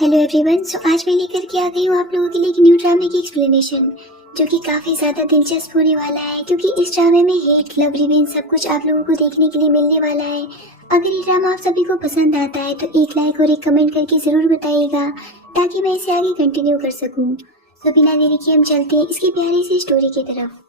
Hello everyone. आज मैं लेकर के आ गई हूँ आप लोगों के लिए एक न्यू ड्रामे की एक्सप्लेनेशन जो कि काफ़ी ज़्यादा दिलचस्प होने वाला है, क्योंकि इस ड्रामे में हेट, लव, रिवेंज सब कुछ आप लोगों को देखने के लिए मिलने वाला है। अगर ये ड्रामा आप सभी को पसंद आता है तो एक लाइक और एक कमेंट करके ज़रूर बताइएगा ताकि मैं इसे आगे कंटिन्यू कर सकूँ। तो बिना देरी के हम चलते हैं इसकी प्यारी सी स्टोरी की तरफ।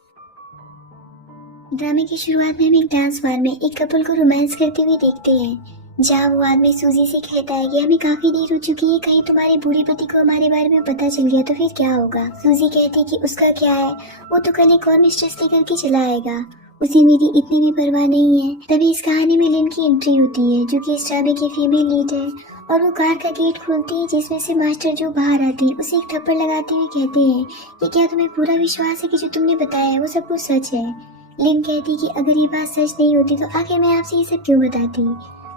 ड्रामे की शुरुआत में हम एक डांस बार में एक कपल को रोमांस करते हुए देखते हैं, जहाँ वो आदमी सूजी से कहता है कि हमें काफी देर हो चुकी है, कहीं तुम्हारे बूढ़े पति को हमारे बारे में पता चल गया तो फिर क्या होगा। सूजी कहती है कि उसका क्या है, वो तो कल एक और मिस्ट्रेस लेकर के चला आएगा, उसे मेरी इतनी भी परवाह नहीं है। तभी इस कहानी में लिन की एंट्री होती है, जो कि इस ड्रामे की फीमेल लीड है, और वो कार का गेट खोलती है, जिसमें से मास्टर जो बाहर आते हैं उसे एक थप्पड़ लगाते हुए कहते हैं कि क्या तुम्हें पूरा विश्वास है कि जो तुमने बताया है वो सब कुछ सच है। लिन कहती कि अगर ये बात सच नहीं होती तो आखिर मैं आपसे ये सब क्यों बताती।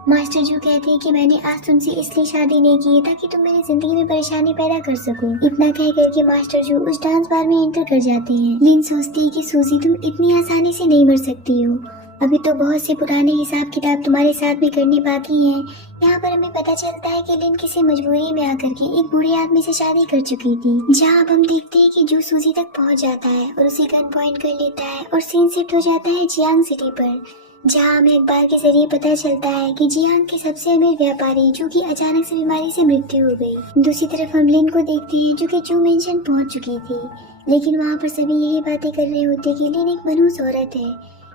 मास्टर जो कहते हैं कि मैंने आज तुमसे इसलिए शादी नहीं की ताकि तुम मेरी जिंदगी में परेशानी पैदा कर सको। इतना कह करके मास्टर जो उस डांस बार में एंटर कर जाते हैं। लिन सोचती है कि सूजी तुम इतनी आसानी से नहीं मर सकती हो, अभी तो बहुत से पुराने हिसाब किताब तुम्हारे साथ में करने बाकी हैं। यहाँ पर हमें पता चलता है कि लिन किसी मजबूरी में आकर के एक बूढ़े आदमी से शादी कर चुकी थी, जहाँ अब हम देखते हैं कि जो सूजी तक पहुँच जाता है और उसे गन पॉइंट कर लेता है और सीन शिफ्ट हो जाता है जियांग सिटी पर, जहाँ हमें अखबार के जरिए पता चलता है कि जियांग के सबसे अमीर व्यापारी जो कि अचानक से बीमारी से मृत्यु हो गई। दूसरी तरफ हम लिन को देखते हैं जो कि जू मेंशन पहुंच चुकी थी, लेकिन वहाँ पर सभी यही बातें कर रहे होते कि लिन एक मनहूस औरत है,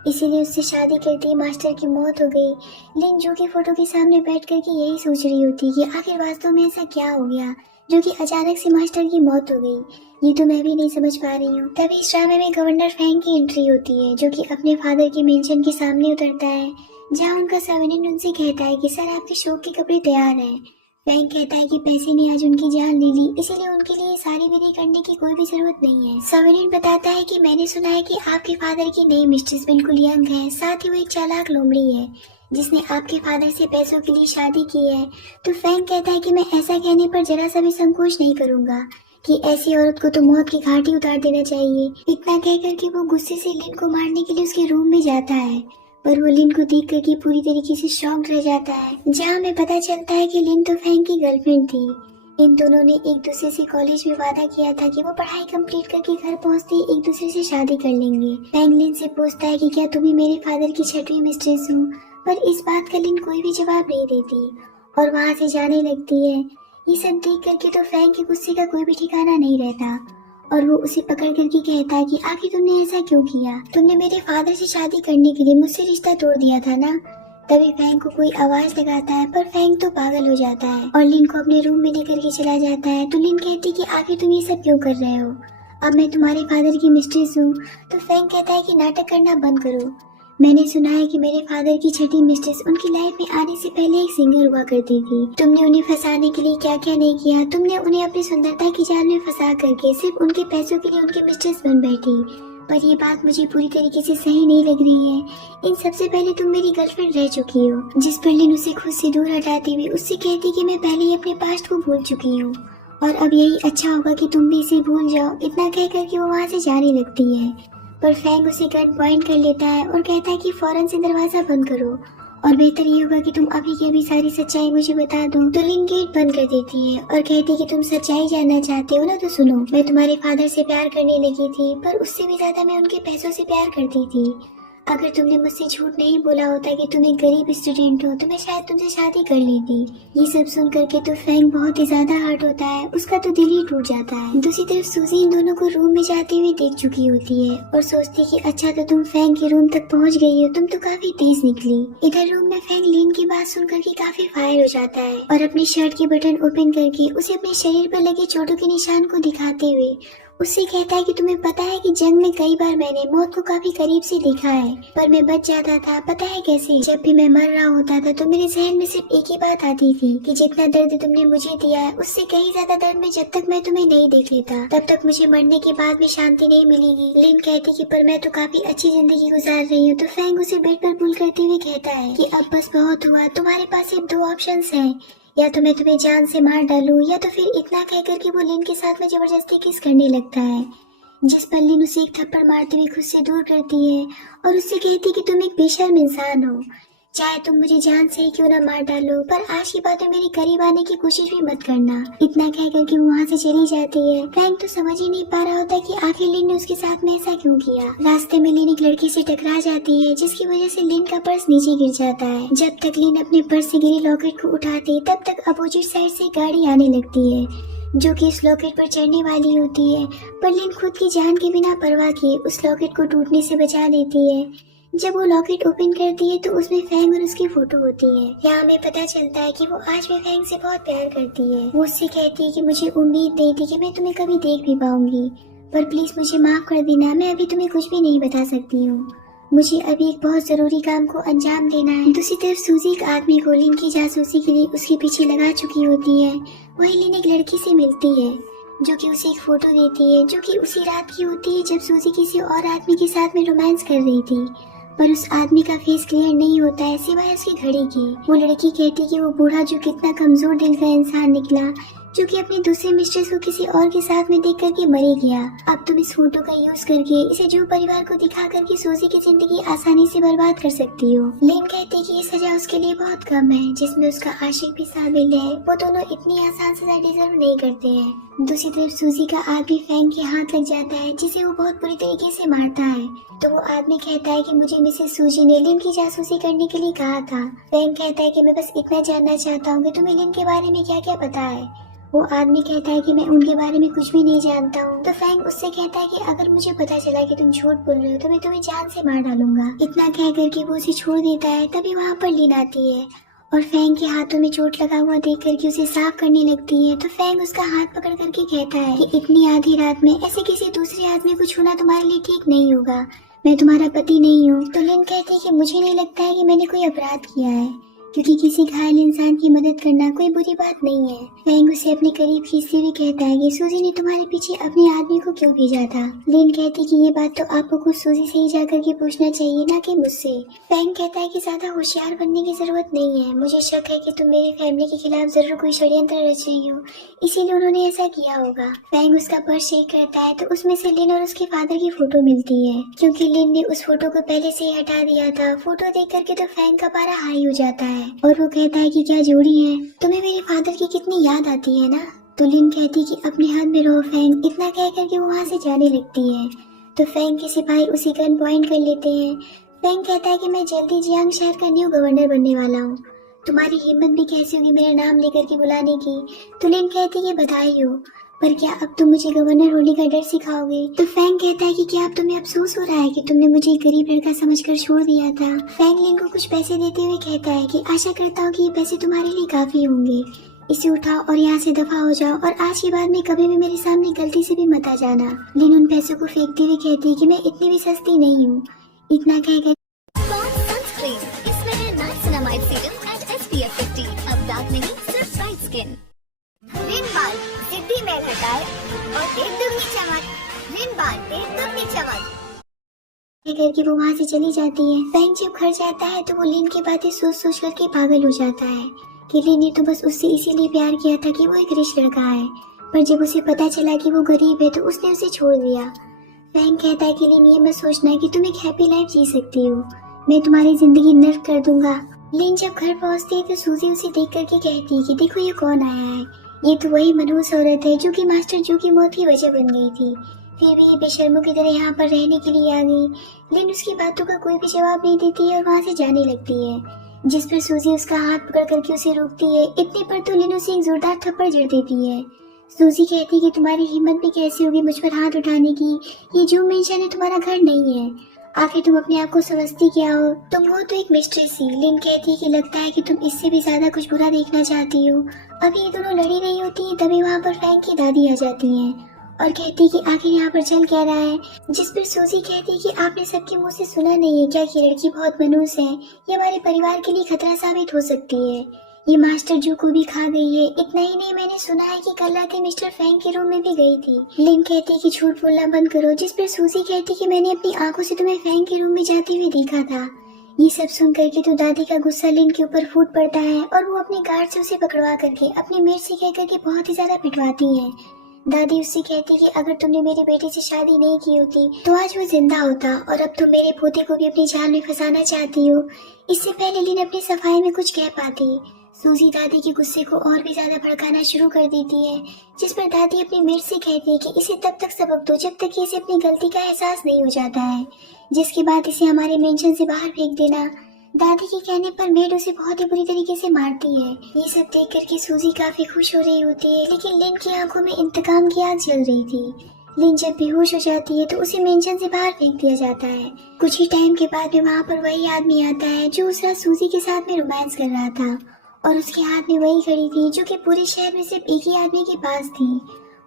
इसीलिए उससे शादी करती मास्टर की मौत हो गई। लिन जो की फोटो के सामने बैठ करके यही सोच रही होती कि आखिर वास्तव में ऐसा क्या हो गया जो कि अचानक से मास्टर की मौत हो गई, ये तो मैं भी नहीं समझ पा रही हूँ। तभी इस ड्रामे में गवर्नर फैंग की एंट्री होती है, जो कि अपने फादर की मेंशन के सामने उतरता है, जहाँ उनका सवेनिन उनसे कहता है कि सर आपके शौक के कपड़े तैयार हैं। फैंग कहता है कि पैसे ने आज उनकी जान ले ली, इसीलिए उनके लिए सारी विधि करने की कोई भी जरूरत नहीं है। सवेनिन बताता है कि मैंने सुना है कि आपके फादर की नई मिस्ट्रेस बिल्कुल यंग है, साथ ही वो एक चालाक लोमड़ी है जिसने आपके फादर से पैसों के लिए शादी की है। तो फैंग कहता है कि मैं ऐसा कहने पर जरा सा भी संकोच नहीं करूंगा कि ऐसी औरत को तो मौत की घाटी उतार देना चाहिए। इतना कहकर के वो गुस्से से लिन को मारने के लिए उसके रूम में जाता है, पर वो लिन को देख करके पूरी तरीके से शॉक्ड रह जाता है, जहाँ हमें पता चलता है कि लिन तो फैंग की गर्लफ्रेंड थी। इन दोनों ने एक दूसरे से कॉलेज में वादा किया था कि वो पढ़ाई कंप्लीट करके घर पहुंचते ही एक दूसरे से शादी कर लेंगे। फैंग लिन से पूछता है कि क्या तुम ही मेरे फादर की छठवीं मिस्ट्रेस हो, पर इस बात का लिन कोई भी जवाब नहीं देती और वहाँ से जाने लगती है। ये सब देख करके तो फैंग के गुस्से का कोई भी ठिकाना नहीं रहता और वो उसे पकड़ करके कहता है कि आखिर तुमने ऐसा क्यों किया, तुमने मेरे फादर से शादी करने के लिए मुझसे रिश्ता तोड़ दिया था ना। तभी फैंग को कोई आवाज लगाता है, पर फैंग तो पागल हो जाता है और लिन को अपने रूम में लेकर के चला जाता है। तो लिन कहती कि आखिर तुम ये सब क्यों कर रहे हो, अब मैं तुम्हारे फादर की मिस्ट्रेस हूँ। तो फैंग कहता है कि नाटक करना बंद करो, मैंने सुना है कि मेरे फादर की छठी मिस्ट्रेस उनकी लाइफ में आने से पहले एक सिंगर हुआ करती थी। तुमने उन्हें फंसाने के लिए क्या क्या नहीं किया, तुमने उन्हें अपनी सुंदरता की जाल में फंसा करके सिर्फ उनके पैसों के लिए उनकी मिस्ट्रेस बन बैठी। पर ये बात मुझे पूरी तरीके से सही नहीं लग रही है। इन सबसे पहले तुम मेरी गर्लफ्रेंड रह चुकी हो। जिस पर लिन उसे खुद से दूर हटाती हुई उससे कहती कि मैं पहले ही अपने पास्ट को भूल चुकी हूँ और अब यही अच्छा होगा कि तुम भी इसे भूल जाओ। इतना कह करके वो वहाँ से जाने लगती है, पर फैंग उसे गन पॉइंट कर लेता है और कहता है कि फौरन से दरवाजा बंद करो और बेहतर ये होगा कि तुम अभी की अभी सारी सच्चाई मुझे बता दो। तो लिन गेट बंद कर देती है और कहती है कि तुम सच्चाई जानना चाहते हो ना, तो सुनो, मैं तुम्हारे फादर से प्यार करने लगी थी, पर उससे भी ज्यादा मैं उनके पैसों से प्यार करती थी। अगर तुमने मुझसे झूठ नहीं बोला होता कि तुम एक गरीब स्टूडेंट हो तो मैं शायद तुमसे शादी कर लेती। ये सब सुन करके तो फैंग बहुत ही ज्यादा हर्ट होता है, उसका तो दिल ही टूट जाता है। दूसरी तरफ सूजी इन दोनों को रूम में जाते हुए देख चुकी होती है और सोचती कि अच्छा तो तुम फैंग के रूम तक पहुंच गई हो, तुम तो काफी तेज निकली। इधर रूम में फैंग लिन की बात सुन करके काफी फायर हो जाता है और अपनी शर्ट की बटन ओपन करके उसे अपने शरीर पर लगे चोटों के निशान को दिखाते हुए उससे कहता है कि तुम्हें पता है कि जंग में कई बार मैंने मौत को काफी करीब से देखा है, पर मैं बच जाता था। पता है कैसे? जब भी मैं मर रहा होता था तो मेरे जहन में सिर्फ एक ही बात आती थी कि जितना दर्द तुमने मुझे दिया है उससे कहीं ज्यादा दर्द में जब तक मैं तुम्हें नहीं देख लेता तब तक मुझे मरने के बाद भी शांति नहीं मिलेगी। लिन कहती कि पर मैं तो काफी अच्छी जिंदगी गुजार रही हूँ। तो फैंग उसे बेड पर पुल करते हुए कहता है कि अब बस बहुत हुआ, तुम्हारे पास सिर्फ दो ऑप्शन है, या तो मैं तुम्हें जान से मार डालूं या तो फिर। इतना कहकर के वो लिन के साथ में जबरदस्ती किस करने लगता है, जिस पर लिन उसे एक थप्पड़ मारते हुए खुद से दूर करती है और उससे कहती कि तुम एक बेशर्म इंसान हो। चाहे तुम मुझे जान से ही क्यों ना मार डालो, पर आज की बात में मेरे करीब आने की कोशिश भी मत करना। इतना कह कर के वो वहाँ से चली जाती है। फ्रैंक तो समझ ही नहीं पा रहा होता कि आखिर लिन ने उसके साथ में ऐसा क्यों किया। रास्ते में लिन एक लड़की से टकरा जाती है, जिसकी वजह से लिन का पर्स नीचे गिर जाता है। जब तक लिन अपने पर्स से गिरी लॉकेट को उठाती, तब तक अपोजिट साइड से गाड़ी आने लगती है, जो कि इस लॉकेट पर चढ़ने वाली होती है। पर लिन खुद की जान के बिना परवाह किए उस लॉकेट को टूटने से बचा लेती है। जब वो लॉकेट ओपन करती है तो उसमें फैंग और उसकी फोटो होती है। यहाँ हमें पता चलता है कि वो आज भी फैंग से बहुत प्यार करती है। वो उससे कहती है कि मुझे उम्मीद नहीं थी कि मैं तुम्हें कभी देख भी पाऊंगी, पर प्लीज मुझे माफ कर देना, मैं अभी तुम्हें कुछ भी नहीं बता सकती हूँ। मुझे अभी एक बहुत जरूरी काम को अंजाम देना है। दूसरी तरफ सूजी एक आदमी को लिन की जासूसी के लिए उसके पीछे लगा चुकी होती है। वही लिन एक लड़की से मिलती है, जो कि उसे एक फोटो देती है, जो कि उसी रात की होती है जब सूजी किसी और आदमी के साथ में रोमांस कर रही थी। पर उस आदमी का फेस क्लियर नहीं होता है सिवाय उसकी घड़ी की। वो लड़की कहती कि वो बूढ़ा जो कितना कमजोर दिल का इंसान निकला, जो कि अपने दूसरे मिस्ट्रेस को किसी और के साथ में देख करके मर ही गया। अब तुम इस फोटो का यूज करके इसे जो परिवार को दिखा करके सूजी की जिंदगी आसानी से बर्बाद कर सकती हो। लिन कहती कि ये सजा उसके लिए बहुत कम है, जिसमें उसका आशिक भी शामिल है। वो दोनों इतनी आसान सजा डिजर्व नहीं करते हैं। दूसरी तरफ सूजी का आदमी फैंग के हाथ लग जाता है, जिसे वो बहुत बुरी तरीके से मारता है। तो वो आदमी कहता है कि मुझे मिसेस सूजी ने लिन की जासूसी करने के लिए कहा था। फैंग कहता है कि मैं बस इतना जानना चाहता हूँ कि तुम्हें लिन के बारे में क्या क्या पता है। वो आदमी कहता है कि मैं उनके बारे में कुछ भी नहीं जानता हूँ। तो फैंग उससे कहता है कि अगर मुझे पता चला कि तुम झूठ बोल रहे हो तो मैं तुम्हें जान से मार डालूंगा। इतना कह करके वो उसे छोड़ देता है। तभी वहाँ पर लिन आती है और फैंग के हाथों में चोट लगा हुआ देख करके उसे साफ करने लगती है। तो फैंग उसका हाथ पकड़ करके कहता है कि इतनी आधी रात में ऐसे किसी दूसरे आदमी को छूना तुम्हारे लिए ठीक नहीं होगा, मैं तुम्हारा पति नहीं हूँ। तो लिन कहती है कि मुझे नहीं लगता है कि मैंने कोई अपराध किया है, क्योंकि किसी घायल इंसान की मदद करना कोई बुरी बात नहीं है। फैंग उसे अपने करीब खींचते हुए कहता है कि सूजी ने तुम्हारे पीछे अपने आदमी को क्यों भेजा था। लिन कहती कि ये बात तो आपको खुद सूजी से ही जाकर के पूछना चाहिए, ना कि मुझसे। फैंग कहता है कि ज्यादा होशियार बनने की जरूरत नहीं है, मुझे शक है कि तुम मेरी फैमिली के खिलाफ जरूर कोई षड्यंत्र रच रही हो, इसीलिए उन्होंने ऐसा किया होगा। फैंग उसका पर्स चेक करता है तो उसमें से लिन और उसके फादर की फोटो मिलती है, क्योंकि लिन ने उस फोटो को पहले से ही हटा दिया था। फोटो देख करके तो फैंग का पारा हाई हो जाता है और वो कहता है कि क्या जोड़ी है, तुम्हें मेरे फादर की कितनी याद आती है ना। तो लिन कहती कि अपने हाथ में रहो फैंग। इतना कह करके वो वहाँ से जाने लगती है। तो फैंग के सिपाही उसी गन पॉइंट कर लेते हैं। फैंग कहता है कि मैं जल्दी जियांग शहर का न्यू गवर्नर बनने वाला हूँ, तुम्हारी हिम्मत भी कैसी होगी मेरा नाम लेकर के बुलाने की। तो लिन कहती कि बधाई हो, पर क्या अब तुम मुझे गवर्नर होने का डर सिखाओगे। तो फैंग कहता है कि क्या अब तुम्हें अफसोस हो रहा है कि तुमने मुझे एक गरीब लड़का समझकर छोड़ दिया था। फैंग लिन को कुछ पैसे देते हुए कहता है कि आशा करता हूँ कि ये पैसे तुम्हारे लिए काफी होंगे, इसे उठाओ और यहाँ से दफा हो जाओ, और आज के बाद में कभी भी मेरे सामने गलती से भी मत आ जाना। लिन उन पैसों को फेंकते हुए कहती है कि मैं इतनी भी सस्ती नहीं हूँ। इतना कहकर जिद्दी मैल हटाए और एक दुगनी चमक, रिन बाल एक दुगनी चमक। करके वो वहाँ से चली जाती है। फैंग जब घर जाता है तो वो लिन की बातें सोच सोच करके पागल हो जाता है कि लिन ने तो बस उससे इसीलिए प्यार किया था कि वो एक रिच लड़का है, पर जब उसे पता चला कि वो गरीब है तो उसने उसे छोड़ दिया। फैंग कहता है कि लिन ये मत सोचना कि तुम एक हैप्पी लाइफ जी सकती हो, मैं तुम्हारी जिंदगी नर्क कर दूंगा। लिन जब घर पहुँचती है तो सूजी उसे देख करके कहती है कि देखो ये कौन आया है, ये तो वही मनहूस औरत है जो कि मास्टर जू की मौत की वजह बन गई थी, फिर भी ये बेशर्मों की तरह यहाँ पर रहने के लिए आ गई। लिन उसकी बातों का कोई भी जवाब नहीं देती है और वहाँ से जाने लगती है, जिस पर सूजी उसका हाथ पकड़ करके उसे रोकती है। इतने पर तो लिन उसे एक जोरदार थप्पड़ जड़ देती है। सूजी कहती है कि तुम्हारी हिम्मत भी कैसी होगी मुझ पर हाथ उठाने की, ये जू मेंशन है तुम्हारा घर नहीं है, आखिर तुम अपने आप को समझती क्या हो, तुम हो तो एक मिस्ट्रेस ही। लिन कहती है कि लगता है कि तुम इससे भी ज्यादा कुछ बुरा देखना चाहती हो। अभी ये दोनों लड़ी रही होती है तभी वहाँ पर फैंग की दादी आ जाती हैं और कहती है कि आखिर यहाँ पर चल क्या रहा है, जिस पर सूजी कहती है कि आपने सबके मुंह से सुना नहीं है क्या कि लड़की बहुत मनहूस है, ये हमारे परिवार के लिए खतरा साबित हो सकती है, ये मास्टर जू को भी खा गई है। इतना ही नहीं, मैंने सुना है कि कल रात मिस्टर फैंग के रूम में भी गई थी। लिन कहती है कि झूठ बोलना बंद करो, जिस पर सूजी कहती कि मैंने अपनी आंखों से तुम्हें फैंग के रूम में जाते हुए देखा था। ये सब सुन करके तो दादी का गुस्सा लिन के ऊपर फूट पड़ता है और वो अपने गार्ड से उसे पकड़वा करके अपने मेड से कह करके बहुत ही ज्यादा पिटवाती है। दादी उससे कहती कि अगर तुमने मेरे बेटे से शादी नहीं की होती तो आज वो जिंदा होता, और अब तुम मेरे पोते को भी अपनी जाल में फंसाना चाहती हो। इससे पहले लिन अपनी सफाई में कुछ कह पाती, सूजी दादी के गुस्से को और भी ज्यादा भड़काना शुरू कर देती है, जिस पर दादी अपनी मेड से कहती है कि इसे तब तक सबक दो जब तक कि इसे अपनी गलती का एहसास नहीं हो जाता है, जिसके बाद इसे हमारे मेंशन से बाहर फेंक देना। दादी के कहने पर मेड उसे बहुत ही बुरी तरीके से मारती है। ये सब देख करके सूजी काफी खुश हो रही होती है, लेकिन लिन की आंखों में इंतकाम की आग जल रही थी। लिन जब बेहोश हो जाती है तो उसे मेंशन से बाहर फेंक दिया जाता है। कुछ ही टाइम के बाद में वहाँ पर वही आदमी आता है जो उस रात सूजी के साथ में रोमांस कर रहा था, और उसके हाथ में वही घड़ी थी जो कि पूरे शहर में सिर्फ एक ही आदमी के पास थी।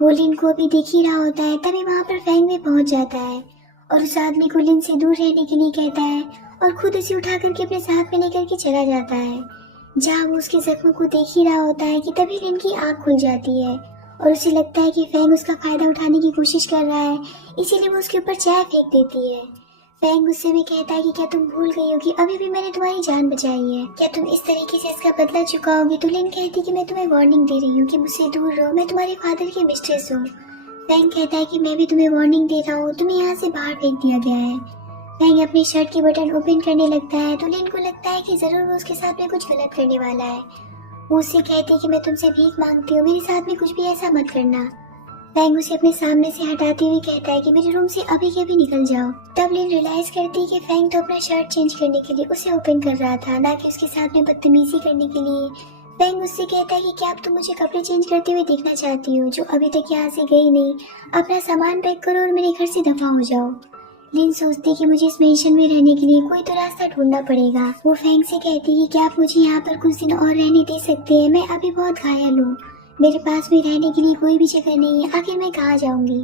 वो लिन को अभी दिख ही रहा होता है, तभी वहाँ पर फैंग भी पहुँच जाता है और उस आदमी को लिन से दूर रहने के लिए कहता है और खुद उसे उठा करके अपने साथ में लेकर के चला जाता है। जहाँ वो उसके जख्मों को देख ही रहा होता है कि तभी लिन की आँख खुल जाती है और उसे लगता है कि फैंग उसका फायदा उठाने की कोशिश कर रहा है, इसीलिए वो उसके ऊपर चाय फेंक देती है। फैंग उससे भी कहता है कि क्या तुम भूल गई हो कि अभी भी मैंने तुम्हारी जान बचाई है, क्या तुम इस तरीके से इसका बदला चुकाओगी? तो लिन कहती कि मैं तुम्हें वार्निंग दे रही हूँ कि मुझसे दूर रहो, मैं तुम्हारे फादर की मिस्ट्रेस हूँ। फैंग कहता है कि मैं भी तुम्हें वार्निंग दे रहा हूँ, तुम्हें यहाँ से बाहर फेंक दिया गया है। फैंग अपनी शर्ट की बटन ओपन करने लगता है तो लिन को लगता है कि जरूर वो उसके साथ में कुछ गलत करने वाला है। वो उससे कहती है कि मैं तुमसे भीख मांगती हूँ, मेरे साथ में कुछ भी ऐसा मत करना। फैंग उसे अपने सामने से हटाते हुए कहता है कि मेरे रूम से अभी के अभी निकल जाओ। तब लिन रियलाइज करती है कि फैंग तो अपना शर्ट चेंज करने के लिए उसे ओपन कर रहा था, ना कि उसके साथ में बदतमीजी करने के लिए। फैंग उससे कहता है कि क्या अब तुम मुझे कपड़े चेंज करते हुए देखना चाहती हो, जो अभी तक यहाँ से गई नहीं? अपना सामान पैक करो और मेरे घर से दफा हो जाओ। लिन सोचती कि मुझे इस मेंशन में रहने के लिए कोई तो रास्ता ढूंढना पड़ेगा। वो फैंग से कहती कि क्या आप मुझे यहाँ पर कुछ दिन और रहने दे सकते हैं? मैं अभी बहुत घायल हूँ, मेरे पास भी रहने के लिए कोई भी जगह नहीं है, आखिर मैं कहाँ जाऊंगी?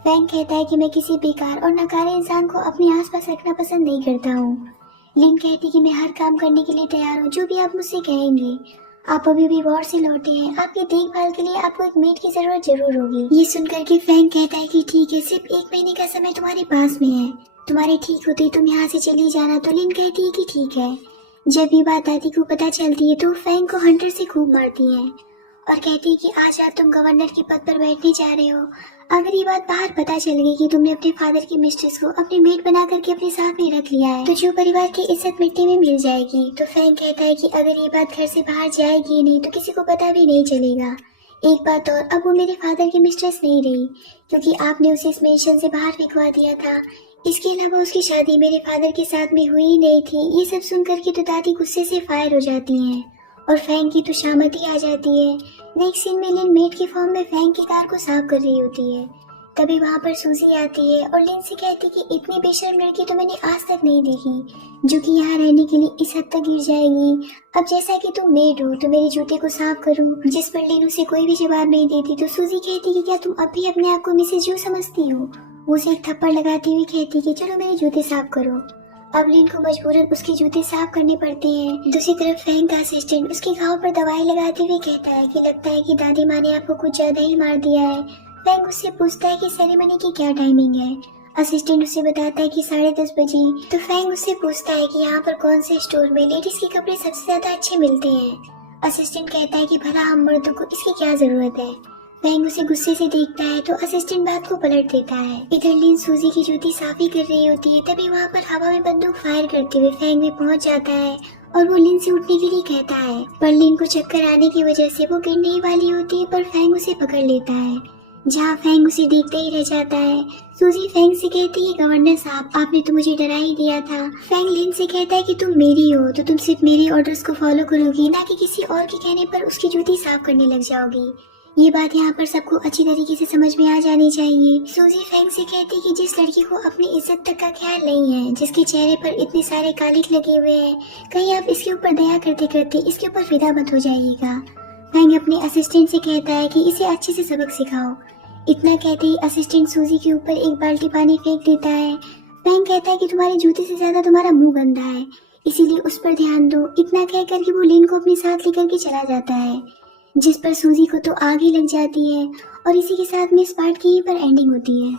फैंग कहता है कि मैं किसी बेकार और नकारे इंसान को अपने आसपास रखना पसंद नहीं करता हूँ। लिन कहती कि मैं हर काम करने के लिए तैयार हूँ, जो भी आप मुझसे कहेंगे। आप अभी भी वॉर से लौटे हैं, आपकी देखभाल के लिए आपको एक मेड की जरूरत जरूर होगी। ये सुनकर के फैंग कहता है कि ठीक है, सिर्फ 1 महीने का समय तुम्हारे पास में है, तुम्हारे ठीक होते ही तुम यहाँ से चली जाना। तो लिन कहती है कि ठीक है। जब ये बात दादी को पता चलती है तो फैंग को हंटर से खूब मारती है और कहती है कि आज रात तुम गवर्नर के पद पर बैठने जा रहे हो। अगर ये बात बाहर पता चल गई कि तुमने अपने फादर की मिस्ट्रेस को अपनी मेड बना करके अपने साथ में रख लिया है, तो जो परिवार की इज्जत मिट्टी में मिल जाएगी। तो फैंग कहता है कि अगर ये बात घर से बाहर जाएगी नहीं तो किसी को पता भी नहीं चलेगा। एक बात और, अब वो मेरे फादर की मिस्ट्रेस नहीं रही, क्योंकि आपने उसे इस मेंशन से बाहर फेंकवा दिया था। इसके अलावा उसकी शादी मेरे फादर के साथ में हुई ही नहीं थी। ये सब सुन करके तो दादी गुस्से से फायर हो जाती हैं और फैंग की तो शामती आ जाती है। नेक्स्ट सीन में लिन मेड की फॉर्म में फैंग की कार को साफ कर रही होती है। तभी वहाँ पर सूजी आती है और लिन से कहती कि इतनी बेशर्म लड़की तो मैंने आज तक नहीं देखी, जो कि यहाँ रहने के लिए इस हद तक गिर जाएगी। अब जैसा कि तुम मेड हो तो मेरे जूते को साफ करूँ, जिस पर लिन उसे कोई भी जवाब नहीं देती। तो सूजी कहती कि क्या तुम अब भी अपने आप को मिसेज यू समझती हो? वो उसे एक थप्पड़ लगाती हुई कहती कि चलो मेरे जूते साफ करो। अब लिन को मजबूरन उसके जूते साफ करने पड़ते हैं। दूसरी तरफ फैंग का असिस्टेंट उसके घाव पर दवाई लगाते हुए कहता है कि लगता है कि दादी माँ ने आपको कुछ ज्यादा ही मार दिया है। फैंग उससे पूछता है कि सेरेमनी की क्या टाइमिंग है। असिस्टेंट उसे बताता है कि 10:30 बजे। तो फैंग उससे पूछता है कि यहाँ पर कौन से स्टोर में लेडीज के कपड़े सबसे ज्यादा अच्छे मिलते हैं। असिस्टेंट कहता है कि भला हम मर्दों को इसकी क्या जरूरत है। फैंग उसे गुस्से से देखता है तो असिस्टेंट बात को पलट देता है। इधर लिन सूजी की जूती साफी कर रही होती है, तभी वहाँ पर हवा में बंदूक फायर करते हुए फैंग भी पहुँच जाता है और वो लिन से उठने के लिए कहता है, पर लिन को चक्कर आने की वजह से वो गिरने ही वाली होती है, पर फैंग उसे पकड़ लेता है, जहाँ फैंग उसे देखते ही रह जाता है। सूजी फैंग से कहती है, गवर्नर साहब आपने तो मुझे डरा ही दिया था। फैंग लिन से कहता है कि तुम मेरी हो तो तुम सिर्फ मेरे ऑर्डर्स को फॉलो करोगी, ना कि किसी और के कहने पर उसकी जूती साफ करने लग जाओगी। ये बात यहाँ पर सबको अच्छी तरीके से समझ में आ जानी चाहिए। सूजी फैंग से कहती कि जिस लड़की को अपनी इज्जत तक का ख्याल नहीं है, जिसके चेहरे पर इतने सारे कालिक लगे हुए हैं, कहीं आप इसके ऊपर दया करते करते इसके ऊपर फिदा मत हो जाइएगा। फैंग अपने असिस्टेंट से कहता है कि इसे अच्छे से सबक सिखाओ। इतना कहते ही असिस्टेंट सूजी के ऊपर एक बाल्टी पानी फेंक देता है। फैंग कहता है कि तुम्हारे जूते से ज्यादा तुम्हारा मुंह गंदा है, इसीलिए उस पर ध्यान दो। इतना कह करके वो लिन को अपने साथ लेकर के चला जाता है, जिस पर सूजी को तो आग ही लग जाती है। और इसी के साथ में इस पार्ट की ही पर एंडिंग होती है।